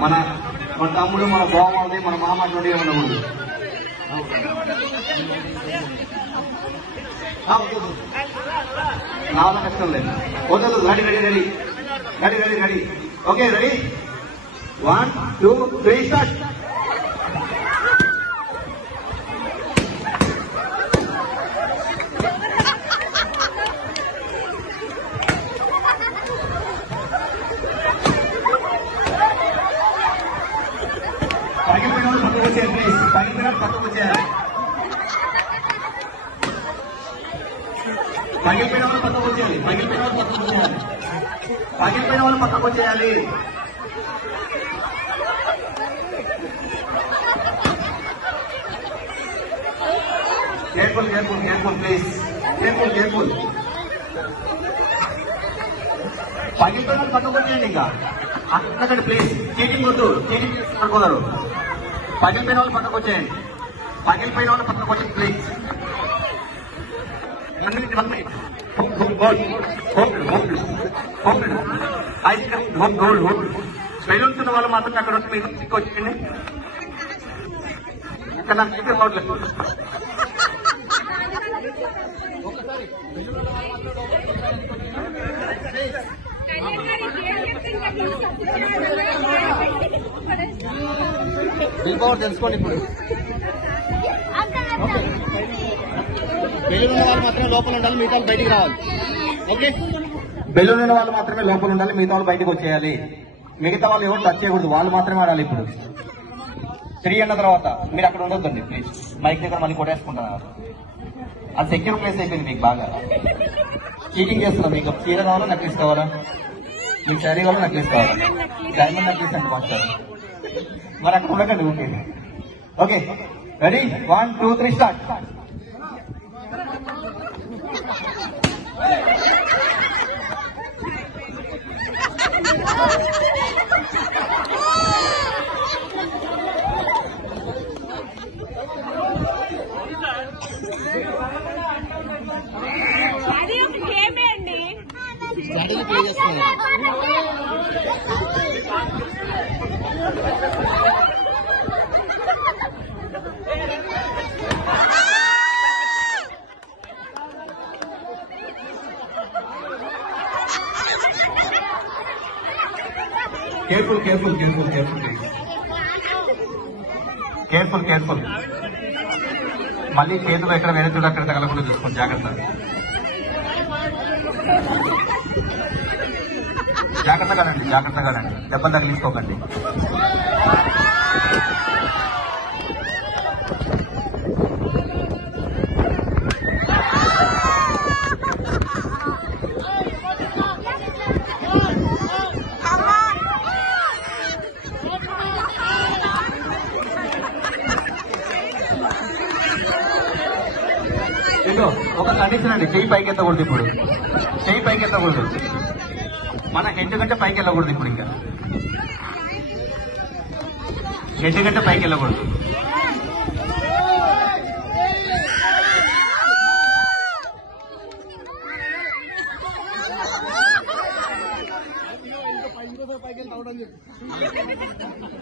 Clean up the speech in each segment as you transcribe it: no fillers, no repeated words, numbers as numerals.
మన మన తమ్ముడు మన బావది మన మామ అటువంటి ఏమన్నా ఉంది నా వల్ల కష్టం లేదు. వద్దు ready ready ready ready ready ready okay ready 1 2 3 start. పగిలిపోయిన వాళ్ళు పక్కకు వచ్చేయాలి ప్లీజ్. పగిలిపోయిన వాళ్ళు పక్కకు వచ్చేయాలి. పగిలిపోయిన వాళ్ళు పక్కకు వచ్చేయాలి. పగిలిపోయిన వాళ్ళు పక్కకు వచ్చేయాలి. పగిలిపోయిన వాళ్ళు పక్కకు వచ్చేయాలి. Careful careful careful please. Careful careful. పగిలిపోయిన వాళ్ళు పక్కకు వచ్చేయండి. ఇంకా అక్కడండి ప్లీజ్. చీటింగ్ వద్దు. చీటింగ్ అనుకున్నారు. పగిలిపోయిన వాళ్ళు పక్కకు వచ్చేయండి. పగిలిపోయిన వాళ్ళు పక్కకు వచ్చేయండి please. 1 minute 1 minute. Ice cream hold. Balloons ఉన్న వాళ్ళు మాత్రం అక్కడ వచ్చి మీరు చిక్కు వచ్చేయండి. ఇక్కడ నాకు చికెన్ రావట్లేదు. బిల్ పవర్ తెలుసుకోండి. ఇప్పుడు బెలూన్ ఉన్న వాళ్ళు మాత్రమే లోపల ఉండాలి. మిగతా వాళ్ళు బయటికి రావాలి. ఓకే. బెలూన్ ఉన్న వాళ్ళు మాత్రమే లోపల ఉండాలి. మిగతా వాళ్ళు బయటకు వచ్చేయాలి. మిగతా వాళ్ళు ఎవరు టచ్ చేయకూడదు. వాళ్ళు మాత్రమే ఆడాలి. ఇప్పుడు 3 అన్న తర్వాత మీరు అక్కడ ఉండొద్దండి ప్లీజ్. మైక్ దగ్గర మళ్ళీ కొట్టేసుకుంటున్నారు. అది సెక్యూర్ ప్లేస్ అయిపోయింది మీకు. బాగా చీటింగ్ చేస్తున్నారు. మీకు చీర కావాలా నెక్లెస్ కావాలా? మీకు శారీ కావాలా నెక్లెస్ కావాలా? డైమండ్ నెక్లెస్ అంటే మాస్టర్. మరి అక్కడ ఉండకండి. Okay okay ready 1 2 3 start. అది ఒక గేమే అండి. ప్లే చేస్తున్నారు. Careful careful careful careful careful careful. మళ్ళీ చేతులు ఎక్కడ వేరే చూడ అక్కడ తగలకుండా చూసుకోండి. జాగ్రత్త జాగ్రత్తగా రండి. జాగ్రత్తగా రండి. దెబ్బలు తగిలించుకోకండి. ఇదో ఒక కండిషన్ అండి. చెయ్యి పైకి ఎత్తకూడదు. ఇప్పుడు చెయ్యి పైకి ఎత్తకూడదు. మన హెడ్ కంటే పైకి వెళ్ళకూడదు. ఇప్పుడు ఇంకా హెడ్ కంటే పైకి వెళ్ళకూడదు.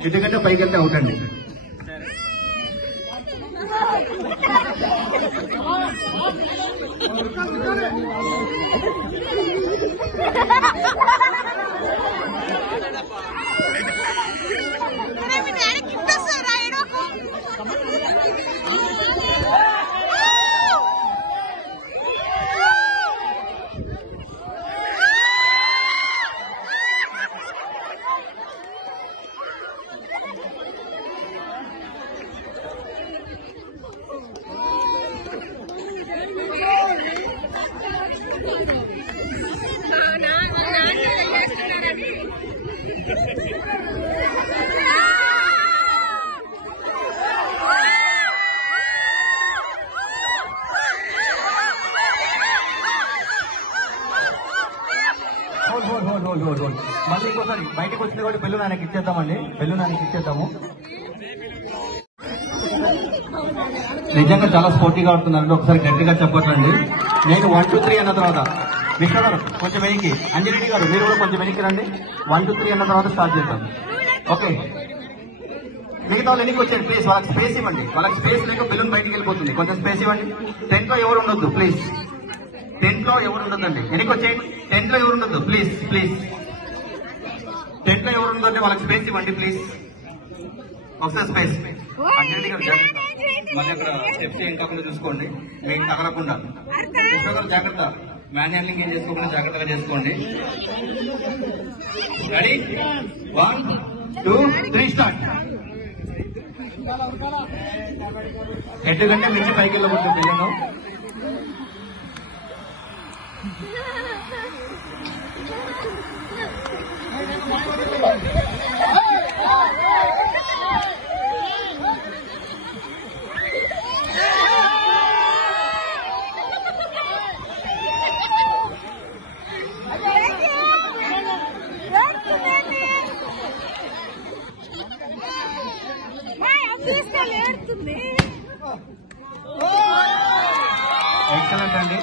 హెడ్ కంటే పైకి వెళ్తే అవుట్ అండి. మళ్ళీ ఇంకోసారి బయటకు వచ్చింది కూడా బెలూన్ ఆయనకి ఇచ్చేద్దామండి. బెలూన్ ఆయనకి ఇచ్చేద్దాము. నిజంగా చాలా స్పోర్టీగా ఉంటుందండి. ఒకసారి గట్టిగా చెప్పట్లండి. నేను 1 2 3 అన్న తర్వాత విష్ణు గారు కొంచెం వెనక్కి, అంజరెడ్డి గారు మీరు కూడా కొంచెం వెనక్కి రండి. 1 2 3 అన్న తర్వాత స్టార్ట్ చేద్దాం. ఓకే, మిగతా వాళ్ళు ఎన్నికి వచ్చారు ప్లీజ్, వాళ్ళకి స్పేస్ ఇవ్వండి. వాళ్ళకి స్పేస్ లేక బెలూన్ బయటికి వెళ్ళిపోతుంది, కొంచెం స్పేస్ ఇవ్వండి. టెంట్ లో ఎవరు ఉండొద్దు ప్లీజ్, టెంట్ లో ఎవరు ఉండొద్దండి, ఎన్నికి వచ్చేయండి. టెంట్ లో ఎవరు ఉండొద్దు ప్లీజ్ ప్లీజ్, టెంట్ లో ఎవరు ఉండొద్దంటే వాళ్ళకి స్పేస్ ఇవ్వండి ప్లీజ్. ఒకసారి స్పేస్ మళ్ళీ అక్కడ స్టెప్స్ ఏం కాకుండా చూసుకోండి, మీకు తగలకుండా. జాగ్రత్త, మ్యాన్ హ్యాండ్లింగ్ ఏం చేసుకోకుండా జాగ్రత్తగా చేసుకోండి. Ready, 1 2 3 start. హెడ్ కంటే మించి పైకి వెళ్ళబోతుంది పిల్లలు. ఎక్సలెంట్ అండి.